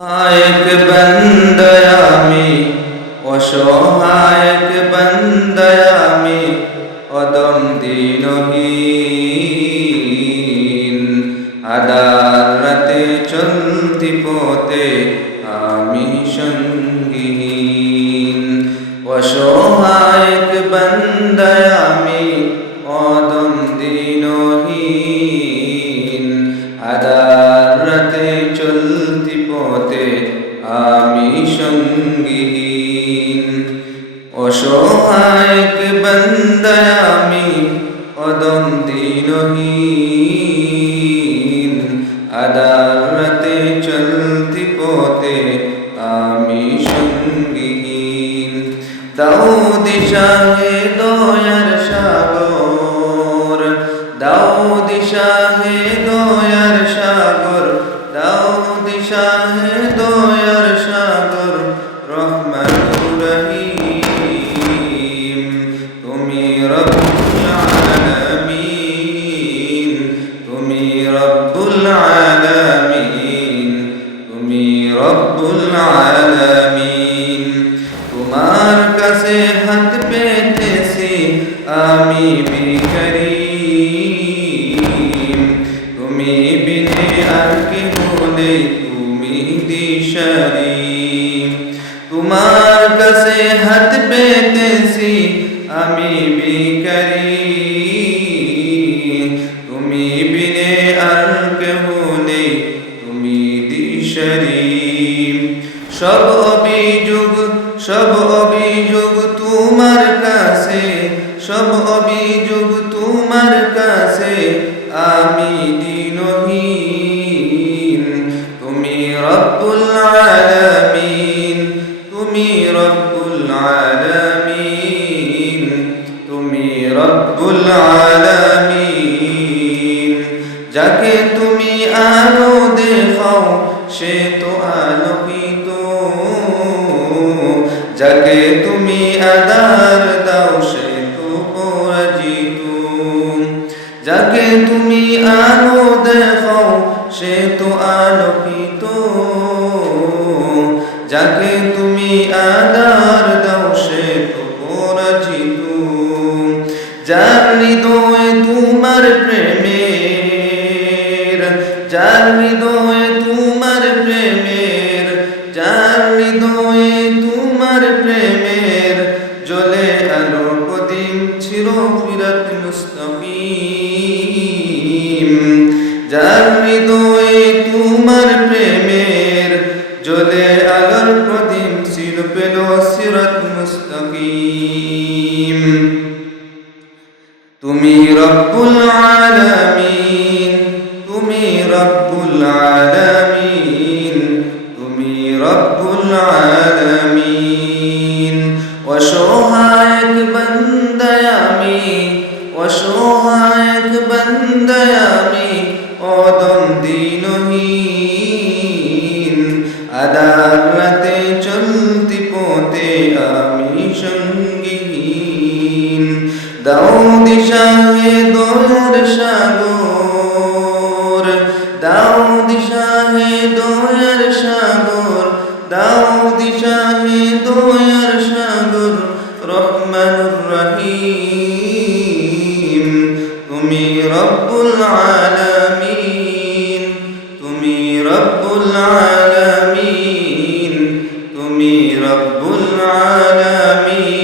এক বন্দয়ামি অসহায়ক বন্দয়ামি অদম দিনহীন আদার রাতে চলতি পথে আমি সঙ্গীহীন অসহায়ক বন্দয়ামি অদম দিনহীন আদার রাতে চলতি পথে আমি সঙ্গীহীন অসহায়ক বন্দয়ামি অদম দিনহীন আদার রাতে চলতি পথে আমি সঙ্গীহীন দাও দিশা হে দয়ার সাগর দাও দিশা হে দয়ার সাগর দাও দিশা হে দয়ার সাগর রহমানুর রহিম তুমি রব্বুল আলামিন তুমি রব্বুল আলামিন তুমি রব্বুল আলামিন তোমার কাছে হাত পেতেছি আমি ভিখারি তুমি বিনে আর কেহ নেই তুমি দিশারি তোমার কাছে হাত পেতেছি আমি ভিখারি তুমি বিনে আর কেহ নেই তুমি দিশারি সব অভিযোগ তোমার কাছে সব অভিযোগ তোমার কাছে আমি দিনহীন তুমি রব্বুল আলামিন তুমি রব্বুল আলামিন তুমি রব্বুল আলামিন যাকে তুমি আলো দেখাও সে তো আলোকিত যাকে তুমি আদার দাও সে তো পরাজিত যাকে তুমি আলো দেখাও সে তো আলোকিত যাকে তুমি আদার দাও সে তো পরাজিত যার হৃদয়ে তোমার প্রেমের যার হৃদয়ে তোমার প্রেমের যার হৃদয়ে তোমার প্রেমের জ্বলে আলো কদিম ছিল ফিরাত মুস্তাকিম যার হৃদয়ে তোমার প্রেমের জ্বলে আলোর কদিম ছিল পেল সিরাত মুস্তাকিম তুমি রব্বুল আলামিন তুমি রব্বুল আলামিন তুমি রব্বুল আলামিন অসহায়ক বন্দয়ামি অসহায়ক বন্দয়ামি অদম দিনহীন আদার রাতে চলতি পথে আমি সঙ্গীহীন দাও দিশা হে দয়ার সাগর দাও দিশা হে দয়ার সাগর দাও দিশা হে দয়ার সাগর রহমানুর রহিম তুমি রব্বুল আলামিন তুমি রব্বুল আলামিন তুমি রব্বুল আলামিন